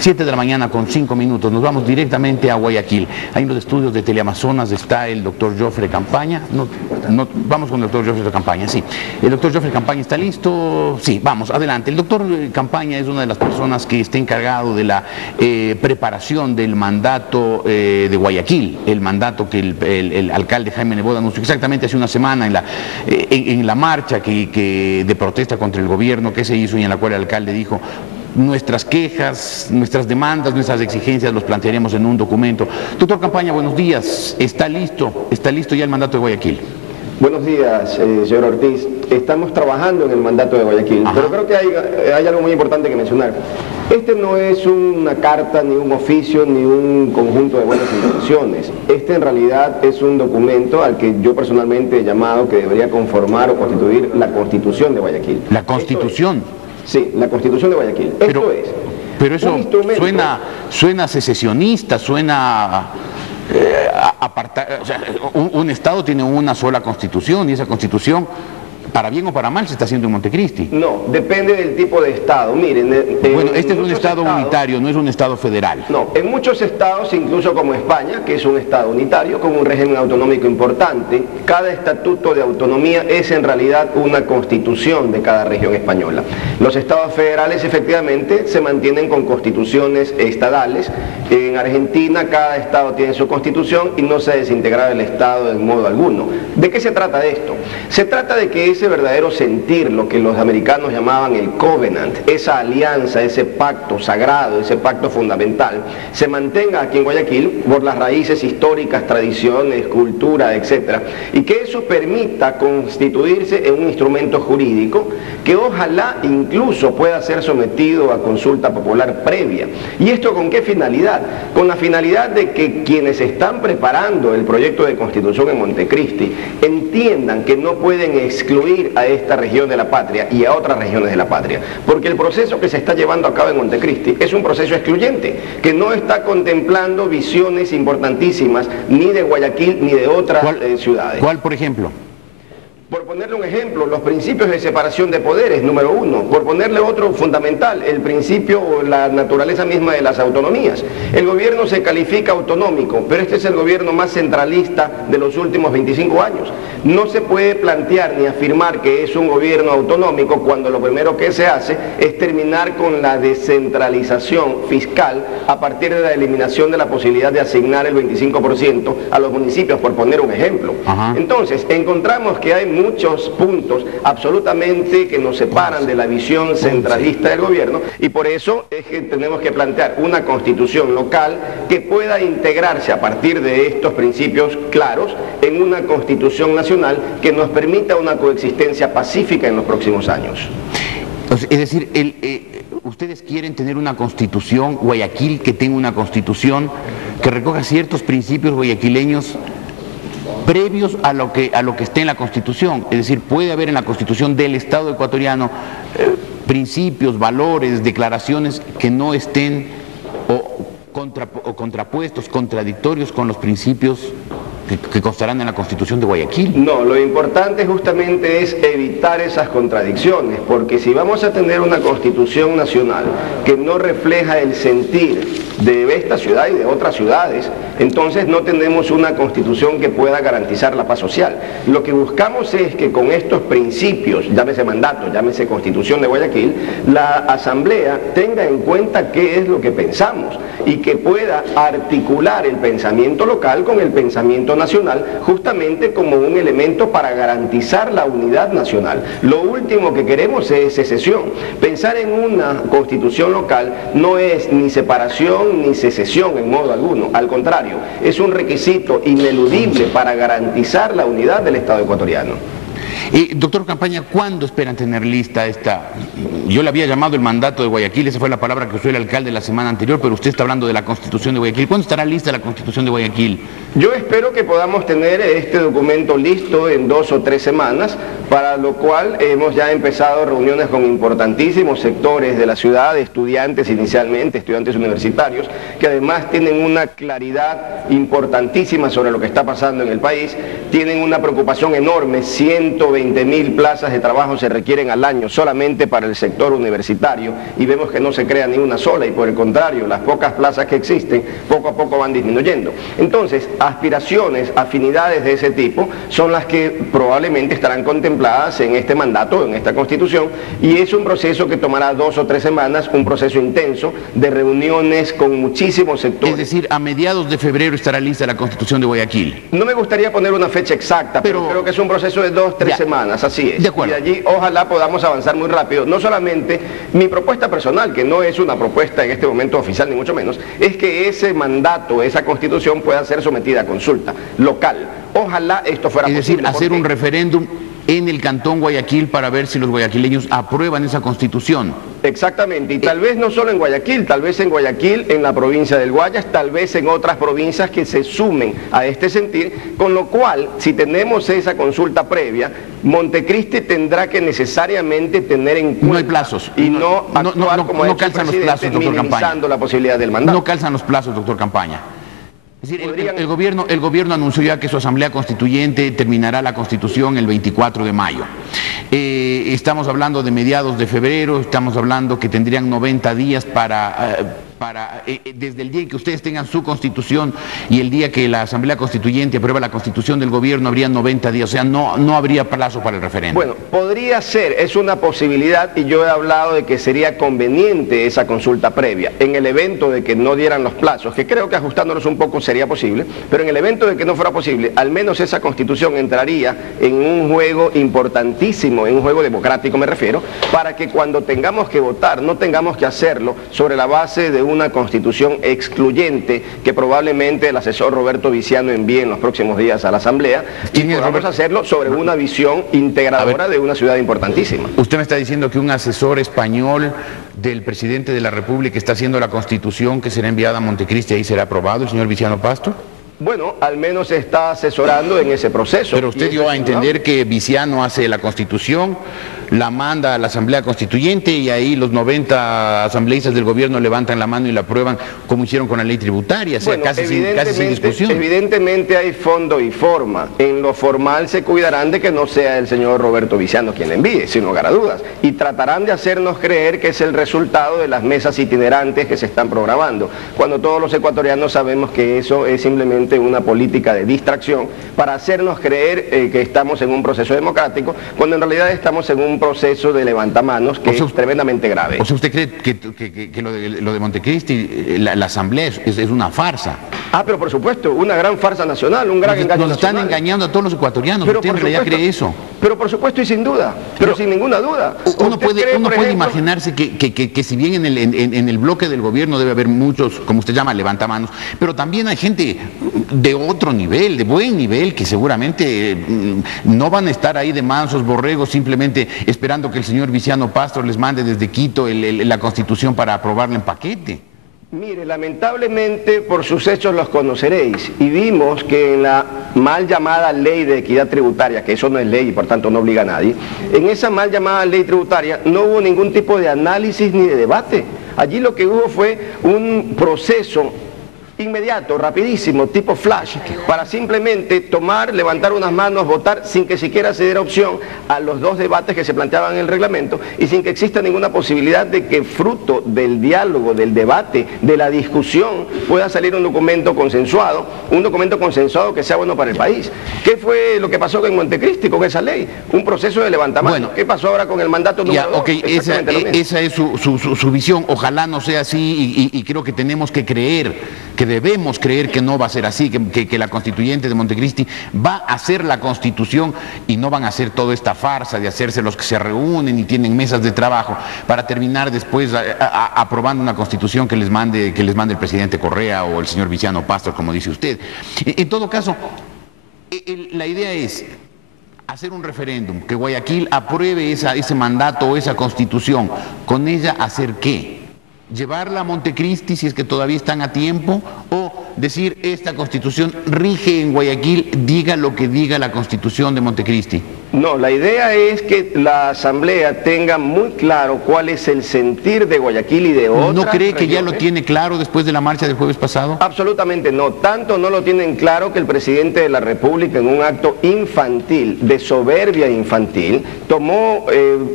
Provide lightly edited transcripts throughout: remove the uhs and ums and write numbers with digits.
7 de la mañana con 5 minutos. Nos vamos directamente a Guayaquil. Ahí en los estudios de Teleamazonas está el doctor Jofre Campaña. Vamos con el doctor Jofre Campaña, sí. ¿El doctor Jofre Campaña está listo? Sí, vamos, adelante. El doctor Campaña es una de las personas que está encargado de la preparación del mandato de Guayaquil, el mandato que el alcalde Jaime Nebot anunció exactamente hace una semana en la marcha de protesta contra el gobierno que se hizo y en la cual el alcalde dijo: nuestras quejas, nuestras demandas, nuestras exigencias los plantearemos en un documento. Doctor Campaña, buenos días. ¿Está listo ya el mandato de Guayaquil? Buenos días, señor Ortiz. Estamos trabajando en el mandato de Guayaquil, pero creo que hay algo muy importante que mencionar. Este no es una carta, ni un oficio, ni un conjunto de buenas intenciones. Este en realidad es un documento al que yo personalmente he llamado que debería conformar o constituir la Constitución de Guayaquil. ¿La Constitución? Sí, la Constitución de Guayaquil. Pero eso suena secesionista, suena o sea, un Estado tiene una sola Constitución y esa Constitución, para bien o para mal, se está haciendo en Montecristi. No, depende del tipo de Estado. Miren, bueno, este es un Estado unitario, no es un Estado federal. No, en muchos estados, incluso como España, que es un Estado unitario, con un régimen autonómico importante, cada estatuto de autonomía es en realidad una constitución de cada región española. Los estados federales efectivamente se mantienen con constituciones estadales. En Argentina cada estado tiene su constitución y no se ha desintegrado el estado en modo alguno. ¿De qué se trata de esto? Se trata de que ese verdadero sentir, lo que los americanos llamaban el covenant, esa alianza, ese pacto sagrado, ese pacto fundamental, se mantenga aquí en Guayaquil por las raíces históricas, tradiciones, cultura, etc. Y que eso permita constituirse en un instrumento jurídico que ojalá incluso pueda ser sometido a consulta popular previa. ¿Y esto con qué finalidad? Con la finalidad de que quienes están preparando el proyecto de constitución en Montecristi entiendan que no pueden excluir a esta región de la patria y a otras regiones de la patria, porque el proceso que se está llevando a cabo en Montecristi es un proceso excluyente, que no está contemplando visiones importantísimas ni de Guayaquil ni de otras ciudades. ¿Cuál, por ejemplo? Por ponerle un ejemplo, los principios de separación de poderes, número uno. Por ponerle otro fundamental, el principio o la naturaleza misma de las autonomías. El gobierno se califica autonómico, pero este es el gobierno más centralista de los últimos 25 años. No se puede plantear ni afirmar que es un gobierno autonómico cuando lo primero que se hace es terminar con la descentralización fiscal a partir de la eliminación de la posibilidad de asignar el 25% a los municipios, por poner un ejemplo. Entonces, encontramos que hay muchos puntos absolutamente que nos separan de la visión centralista del gobierno y por eso es que tenemos que plantear una constitución local que pueda integrarse a partir de estos principios claros en una constitución nacional que nos permita una coexistencia pacífica en los próximos años. Es decir, ustedes quieren tener una constitución, Guayaquil que tenga una constitución que recoja ciertos principios guayaquileños previos a lo que esté en la Constitución. Es decir, puede haber en la Constitución del Estado ecuatoriano principios, valores, declaraciones que no estén contrapuestos, contradictorios con los principios que constarán en la Constitución de Guayaquil. No, lo importante justamente es evitar esas contradicciones, porque si vamos a tener una Constitución nacional que no refleja el sentir de esta ciudad y de otras ciudades, entonces no tenemos una Constitución que pueda garantizar la paz social. Lo que buscamos es que con estos principios, llámese mandato, llámese Constitución de Guayaquil, la Asamblea tenga en cuenta qué es lo que pensamos y que pueda articular el pensamiento local con el pensamiento nacional, justamente como un elemento para garantizar la unidad nacional. Lo último que queremos es secesión. Pensar en una Constitución local no es ni separación ni secesión en modo alguno, al contrario, es un requisito ineludible para garantizar la unidad del Estado ecuatoriano. Doctor Campaña, ¿cuándo esperan tener lista esta? Yo le había llamado el mandato de Guayaquil, esa fue la palabra que usó el alcalde la semana anterior, pero usted está hablando de la Constitución de Guayaquil. ¿Cuándo estará lista la Constitución de Guayaquil? Yo espero que podamos tener este documento listo en 2 o 3 semanas, para lo cual hemos ya empezado reuniones con importantísimos sectores de la ciudad, estudiantes inicialmente, estudiantes universitarios, que además tienen una claridad importantísima sobre lo que está pasando en el país, tienen una preocupación enorme, 120 120.000 plazas de trabajo se requieren al año solamente para el sector universitario y vemos que no se crea ni una sola y por el contrario, las pocas plazas que existen poco a poco van disminuyendo. Entonces, aspiraciones, afinidades de ese tipo son las que probablemente estarán contempladas en este mandato, en esta Constitución, y es un proceso que tomará 2 o 3 semanas, un proceso intenso de reuniones con muchísimos sectores. Es decir, a mediados de febrero estará lista la Constitución de Guayaquil. No me gustaría poner una fecha exacta, pero creo que es un proceso de 2 o 3 semanas, así es. De acuerdo. Y allí ojalá podamos avanzar muy rápido. No solamente mi propuesta personal, que no es una propuesta en este momento oficial, ni mucho menos, es que ese mandato, esa Constitución pueda ser sometida a consulta local. Ojalá esto fuera posible. Es decir, hacer un referéndum en el Cantón Guayaquil para ver si los guayaquileños aprueban esa Constitución. Exactamente, y tal vez no solo en Guayaquil, tal vez en Guayaquil, en la provincia del Guayas, tal vez en otras provincias que se sumen a este sentir, con lo cual, si tenemos esa consulta previa, Montecristi tendrá que necesariamente tener en cuenta... No hay plazos. Y no actuar como no calzan los plazos, doctor Campaña. Minimizando la posibilidad del mandato. No calzan los plazos, doctor Campaña. Es decir, el gobierno anunció ya que su asamblea constituyente terminará la Constitución el 24 de mayo. Estamos hablando de mediados de febrero, estamos hablando que tendrían 90 días desde el día en que ustedes tengan su Constitución y el día que la asamblea constituyente aprueba la Constitución del gobierno, habría 90 días, o sea, no habría plazo para el referéndum. Bueno, podría ser, es una posibilidad y yo he hablado de que sería conveniente esa consulta previa. En el evento de que no dieran los plazos, que creo que ajustándolos un poco sería posible, pero en el evento de que no fuera posible, al menos esa Constitución entraría en un juego importantísimo, en un juego democrático me refiero, para que cuando tengamos que votar, no tengamos que hacerlo sobre la base de una Constitución excluyente que probablemente el asesor Roberto Viciano envíe en los próximos días a la Asamblea y podamos hacerlo sobre una visión integradora de una ciudad importantísima. Usted me está diciendo que un asesor español del presidente de la República está haciendo la Constitución que será enviada a Montecristi y ahí será aprobado el señor Viciano Pastor. Bueno, al menos está asesorando en ese proceso. Pero usted dio a entender que Viciano hace la Constitución, la manda a la Asamblea Constituyente y ahí los 90 asambleístas del gobierno levantan la mano y la aprueban como hicieron con la ley tributaria, o sea, bueno, casi sin discusión. Evidentemente hay fondo y forma. En lo formal se cuidarán de que no sea el señor Roberto Viciano quien la envíe, sin lugar a dudas. Y tratarán de hacernos creer que es el resultado de las mesas itinerantes que se están programando, cuando todos los ecuatorianos sabemos que eso es simplemente una política de distracción para hacernos creer que estamos en un proceso democrático, cuando en realidad estamos en un proceso de levantamanos que es tremendamente grave. O sea, ¿usted cree que lo de Montecristi, la asamblea es una farsa? Ah, pero por supuesto, una gran farsa nacional, un gran engaño Nos están nacional. Engañando a todos los ecuatorianos, pero ¿usted en realidad cree eso? Pero por supuesto y sin duda, pero sin ninguna duda. Uno puede imaginarse que si bien en el bloque del gobierno debe haber muchos, como usted llama, levantamanos, pero también hay gente de otro nivel, de buen nivel, que seguramente no van a estar ahí de mansos borregos simplemente esperando que el señor Viciano Pastor les mande desde Quito la Constitución para aprobarla en paquete. Mire, lamentablemente por sus hechos los conoceréis y vimos que en la mal llamada ley de equidad tributaria, que eso no es ley y por tanto no obliga a nadie, en esa mal llamada ley tributaria no hubo ningún tipo de análisis ni de debate. Allí lo que hubo fue un proceso inmediato, rapidísimo, tipo flash, para simplemente tomar, levantar unas manos, votar sin que siquiera se diera opción a los 2 debates que se planteaban en el reglamento y sin que exista ninguna posibilidad de que fruto del diálogo, del debate, de la discusión pueda salir un documento consensuado que sea bueno para el país. ¿Qué fue lo que pasó en Montecristi con esa ley? Un proceso de levantamiento. Bueno, ¿qué pasó ahora con el mandato número 2? Esa es su visión. Ojalá no sea así y creo que tenemos que creer, que debemos creer que no va a ser así, que la constituyente de Montecristi va a hacer la Constitución y no van a hacer toda esta farsa de hacerse los que se reúnen y tienen mesas de trabajo para terminar después aprobando una Constitución que les mande el presidente Correa o el señor Viciano Pastor, como dice usted. En todo caso, la idea es hacer un referéndum, que Guayaquil apruebe ese mandato o esa Constitución. ¿Con ella hacer qué? ¿Llevarla a Montecristi si es que todavía están a tiempo? ¿O decir esta Constitución rige en Guayaquil, diga lo que diga la Constitución de Montecristi? No, la idea es que la Asamblea tenga muy claro cuál es el sentir de Guayaquil y de otras ¿No cree que ya lo regiones. tiene claro después de la marcha del jueves pasado? Absolutamente no. Tanto no lo tienen claro que el presidente de la República, en un acto infantil, de soberbia infantil, tomó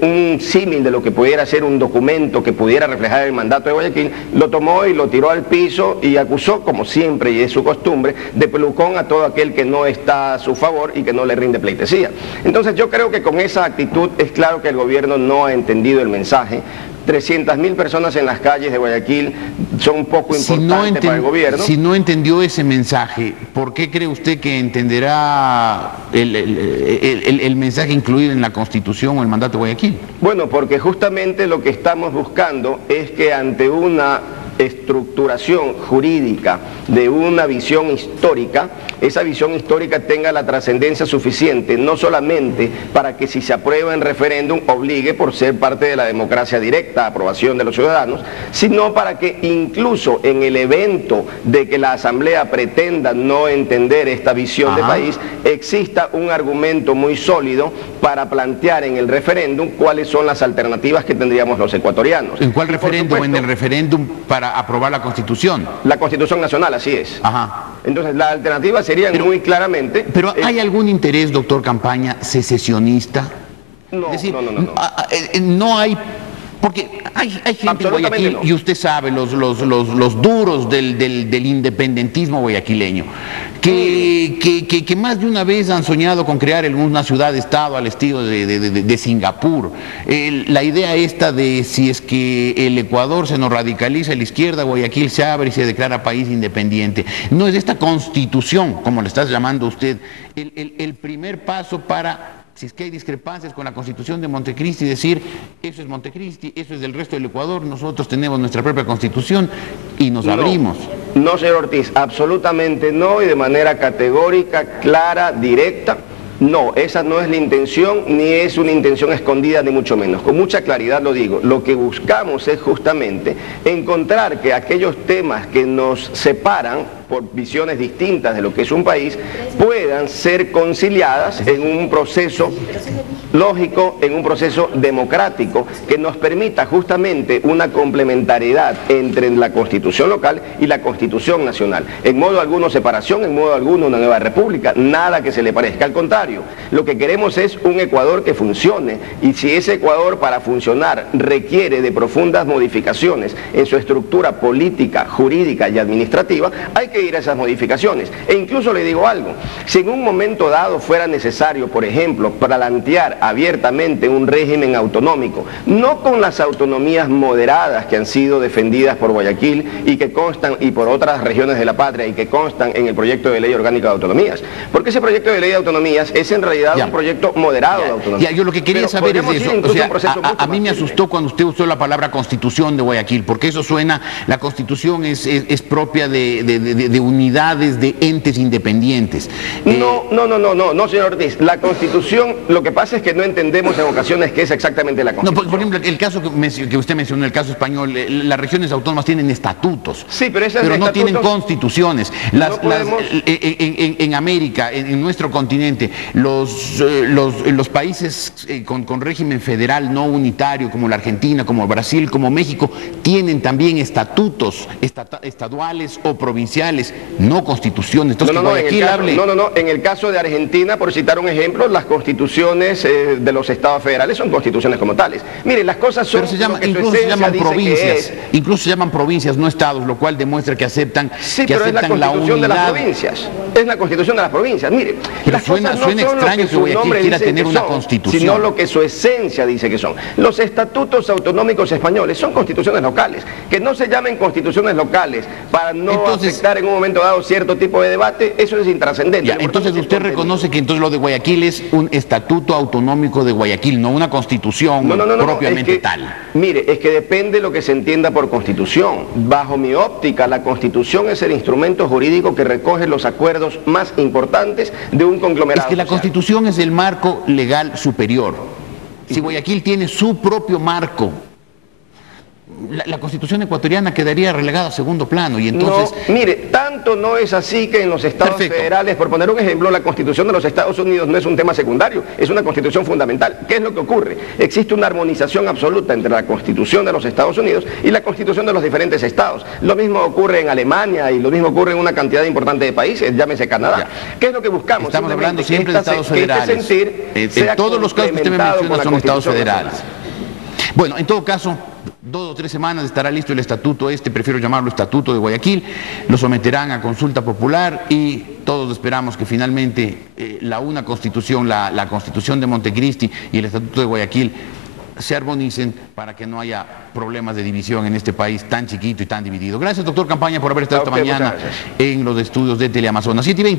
un símil de lo que pudiera ser un documento que pudiera reflejar el mandato de Guayaquil, lo tomó y lo tiró al piso y acusó, como siempre y es su costumbre, de pelucón a todo aquel que no está a su favor y que no le rinde pleitesía. Entonces yo creo que con esa actitud es claro que el gobierno no ha entendido el mensaje. 300.000 personas en las calles de Guayaquil son poco importantes para el gobierno. Si no entendió ese mensaje, ¿por qué cree usted que entenderá el mensaje incluido en la Constitución o el mandato de Guayaquil? Bueno, porque justamente lo que estamos buscando es que ante una estructuración jurídica de una visión histórica, esa visión histórica tenga la trascendencia suficiente, no solamente para que si se aprueba en referéndum obligue por ser parte de la democracia directa, aprobación de los ciudadanos, sino para que incluso en el evento de que la Asamblea pretenda no entender esta visión de país, exista un argumento muy sólido para plantear en el referéndum cuáles son las alternativas que tendríamos los ecuatorianos. ¿En cuál referéndum? ¿En el referéndum para aprobar la Constitución? La Constitución Nacional, así es. Ajá. Entonces, la alternativa sería muy claramente... Pero ¿hay algún interés, doctor Campaña, secesionista? No, es decir, no. No hay... Porque hay gente en Guayaquil, y usted sabe, los duros del independentismo guayaquileño, que más de una vez han soñado con crear una ciudad-estado al estilo de Singapur. La idea esta de si es que el Ecuador se nos radicaliza a la izquierda, Guayaquil se abre y se declara país independiente. No es esta constitución, como le está llamando usted, el primer paso para... Si es que hay discrepancias con la Constitución de Montecristi, decir, eso es Montecristi, eso es del resto del Ecuador, nosotros tenemos nuestra propia Constitución y nos abrimos. No, señor Ortiz, absolutamente no, y de manera categórica, clara, directa. No, esa no es la intención, ni es una intención escondida, ni mucho menos. Con mucha claridad lo digo. Lo que buscamos es justamente encontrar que aquellos temas que nos separan por visiones distintas de lo que es un país, puedan ser conciliadas en un proceso lógico, en un proceso democrático, que nos permita justamente una complementariedad entre la Constitución local y la Constitución nacional. En modo alguno separación, en modo alguno una nueva república, nada que se le parezca. Al contrario, lo que queremos es un Ecuador que funcione, y si ese Ecuador para funcionar requiere de profundas modificaciones en su estructura política, jurídica y administrativa, hay que ir a esas modificaciones. E incluso le digo algo, si en un momento dado fuera necesario, por ejemplo, plantear abiertamente un régimen autonómico, no con las autonomías moderadas que han sido defendidas por Guayaquil y que constan, y por otras regiones de la patria, y que constan en el proyecto de ley orgánica de autonomías, porque ese proyecto de ley de autonomías es en realidad un proyecto moderado de autonomía. Yo lo que quería saber es eso. O sea, a mí me asustó cuando usted usó la palabra Constitución de Guayaquil, porque eso suena, la Constitución es propia de unidades, de entes independientes. No, señor Ortiz. La Constitución, lo que pasa es que no entendemos en ocasiones qué es exactamente la Constitución. No, por ejemplo, el caso que usted mencionó, el caso español, las regiones autónomas tienen estatutos, sí, pero no tienen constituciones. En América, en nuestro continente, los países con régimen federal no unitario, como la Argentina, como Brasil, como México, tienen también estatutos estaduales o provinciales, no constituciones. Entonces, en el caso de Argentina, por citar un ejemplo, las constituciones de los estados federales son constituciones como tales. Mire, las cosas son... Pero incluso se llaman provincias, incluso se llaman provincias, no estados, lo cual demuestra que aceptan, pero es la constitución de las provincias. Es la constitución de las provincias. Mire, pero suena extraño que Guayaquil quiera tener una constitución, sino lo que su esencia dice que son. Los estatutos autonómicos españoles son constituciones locales. Que no se llamen constituciones locales para no afectar en un momento dado cierto tipo de debate, eso es intrascendente. Entonces usted reconoce que entonces lo de Guayaquil es un estatuto autonómico de Guayaquil, no una constitución propiamente tal. Mire, es que depende lo que se entienda por constitución. Bajo mi óptica, la constitución es el instrumento jurídico que recoge los acuerdos más importantes de un conglomerado. Es que la constitución es el marco legal superior. Si Guayaquil tiene su propio marco la Constitución ecuatoriana quedaría relegada a segundo plano y entonces... No, mire, tanto no es así que en los estados federales, por poner un ejemplo, la Constitución de los Estados Unidos no es un tema secundario, es una Constitución fundamental. ¿Qué es lo que ocurre? Existe una armonización absoluta entre la Constitución de los Estados Unidos y la Constitución de los diferentes estados. Lo mismo ocurre en Alemania y lo mismo ocurre en una cantidad importante de países, llámese Canadá. Ya. ¿Qué es lo que buscamos? Estamos hablando siempre de estados federales. En todos los casos que usted me menciona son estados federales. Bueno, en todo caso, 2 o 3 semanas estará listo el estatuto prefiero llamarlo Estatuto de Guayaquil, lo someterán a consulta popular y todos esperamos que finalmente la Constitución, la Constitución de Montecristi y el Estatuto de Guayaquil se armonicen para que no haya problemas de división en este país tan chiquito y tan dividido. Gracias, doctor Campaña, por haber estado esta mañana en los estudios de Teleamazonas. 7:20.